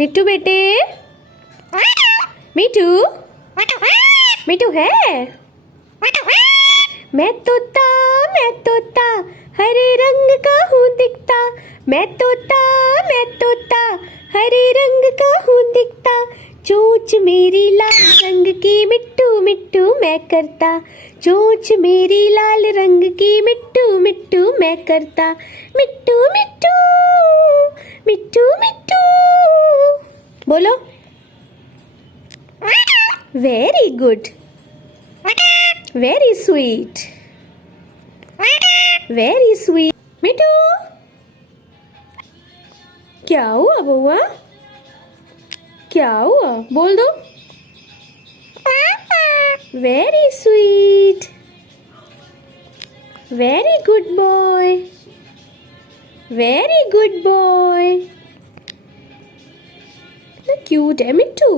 मिट्टू बेटे, मिट्टू, मिट्टू है। मैं तोता हरे रंग का हूँ दिखता। मैं तोता हरे रंग का हूँ दिखता। चोंच मेरी लाल रंग की मिट्टू मिट्टू मैं करता। चोंच मेरी लाल रंग की मिट्टू मिट्टू मैं करता। मिट्टू मिट्टू मिट्टू मिट्टू बोलो। Very good, very sweet, very sweet. Mittu क्या हुआ बउआ, क्या हुआ बोल दो। Very sweet, very good boy, very good boy. Cute है मिट्टू।